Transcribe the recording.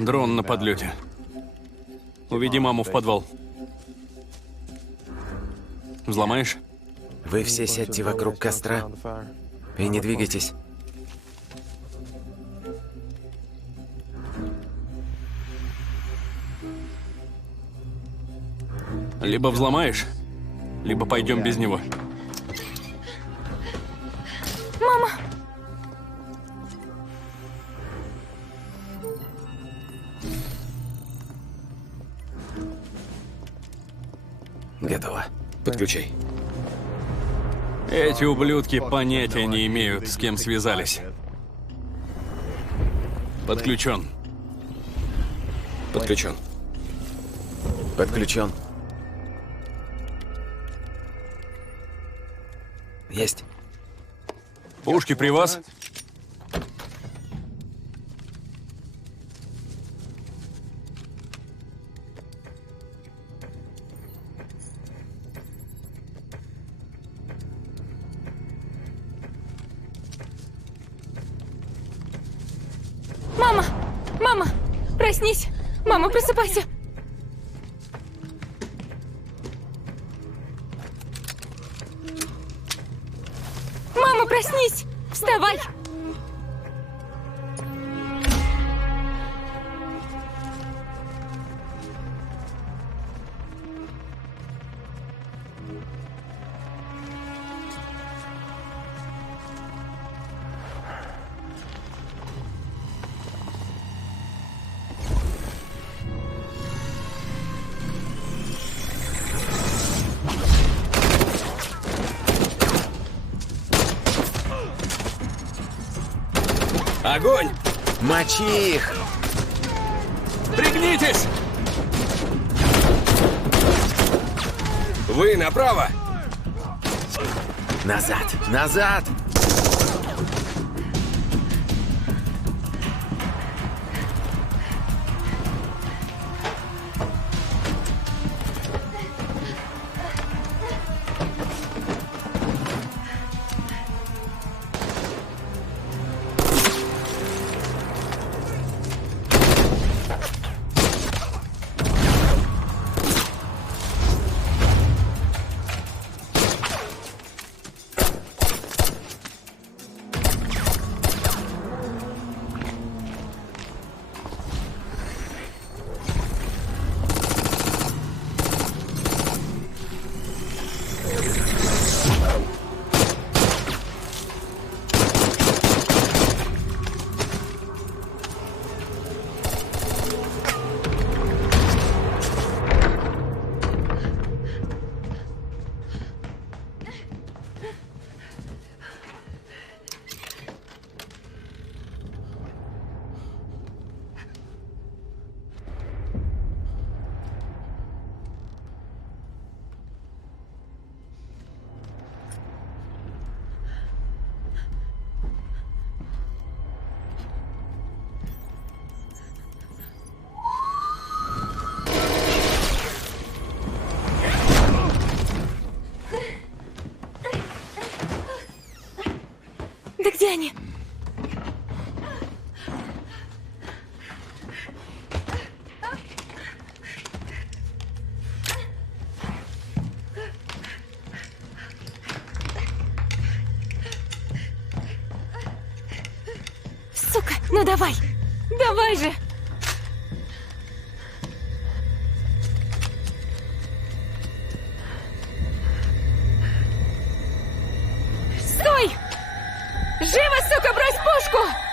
Дрон на подлете. Уведи маму в подвал. Взломаешь? Вы все сядьте вокруг костра и не двигайтесь. Либо взломаешь, либо пойдем без него. Мама! Готово. Подключай. Эти ублюдки понятия не имеют, с кем связались. Подключен. Подключен. Подключен. Есть. Пушки при вас? Мама! Мама! Проснись! Мама, просыпайся! Мама, проснись! Вставай! Огонь! Мочи их! Пригнитесь! Вы направо! Назад! Назад! Да где они? Сука, ну давай! Давай же! Стой! Живо, сука, брось пушку!